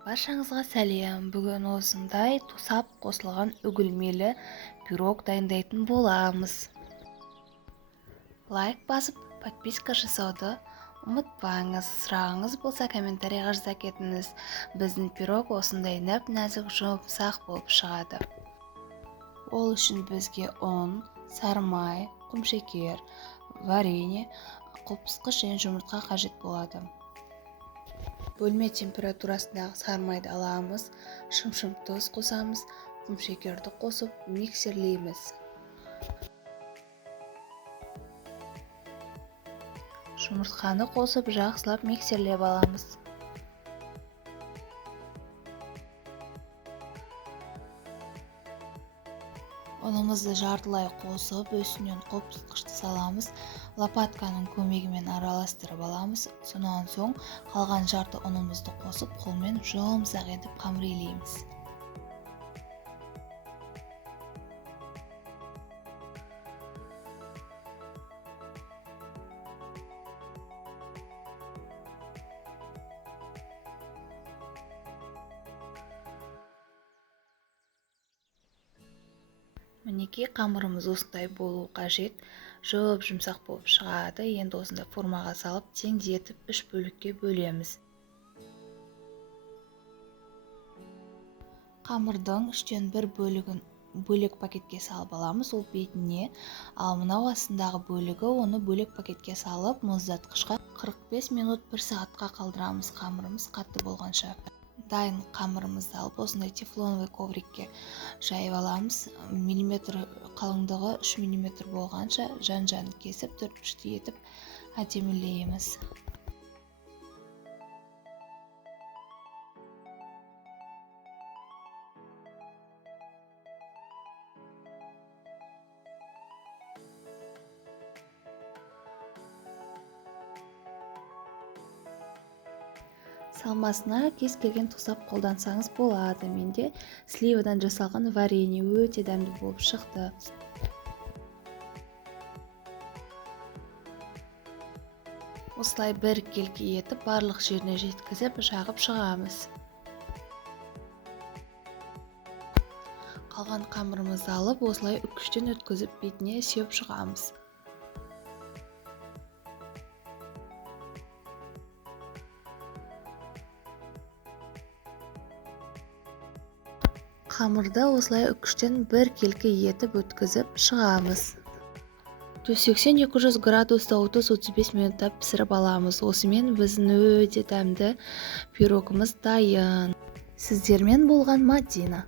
Баршаңызға сәлем. Бүгін осындай тосап қосылған үгілмелі пирог дайындайтын боламыз. Лайк басып, подписка жасауды ұмытпаңыз. Сұрағыңыз болса комментарийға жаза кетіңіз. Біздің пирог осындай нәп-нәзік жұмсақ болып шығады. Ол үшін бізге ұн, сармай, құмшекер, варенье, қопсытқыш және жұмыртқа қажет болады. Бөлме температурасындағы сармайды аламыз, шым-шым тұз қосамыз, құмшекерді қосып миксерлейміз. Жұмыртқаны қосып жақсылап миксерлеп аламыз. Ұнымызды жартылай қосып, үстінен қопсытқышты саламыз, лопатканың көмегімен араластырып аламыз. Сонан соң қалған жарты ұнымызды қосып, қолмен жұмсақ етіп қамырлейміз. Мінекей қамырымыз осындай болу қажет. Жұмсақ болып шығады. Енді осындай формаға салып, теңдетіп 3 бөлікке бөлеміз. Қамырдың 3-тен 1 бөлігін бөлек пакетке салып аламыз, ол бетіне. Ал мынау астындағы бөлігі, оны бөлек пакетке салып, мұздатқышқа 45 минут 1 сағатқа қалдырамыз, қамырымыз қатты болғанша. Дайын қамырымызды алып, осындай тефлоновый коврикке жайып аламыз. Миллиметр қалыңдығы 3 мм болғанша жан-жағын кесіп, 4 бұрышты етіп әдемілейміз. Салмасына кез келген тосап қолдансаңыз болады. Менде сливадан жасалған варенье өте дәмді болып шықты. Осылай бір келке етіп, барлық жеріне жеткізіп, жағып шығамыз. Қалған қамырымызды алып, осылай үккіштен өткізіп, бетіне сеуіп шығамыз. Қамырды осылай үккіштен бір келке етіп өткізіп шығамыз. 180-200 градуста 30-35 минутта пісіріп аламыз. Осымен біздің өте дәмді пирогымыз дайын. Сіздермен болған Мадина.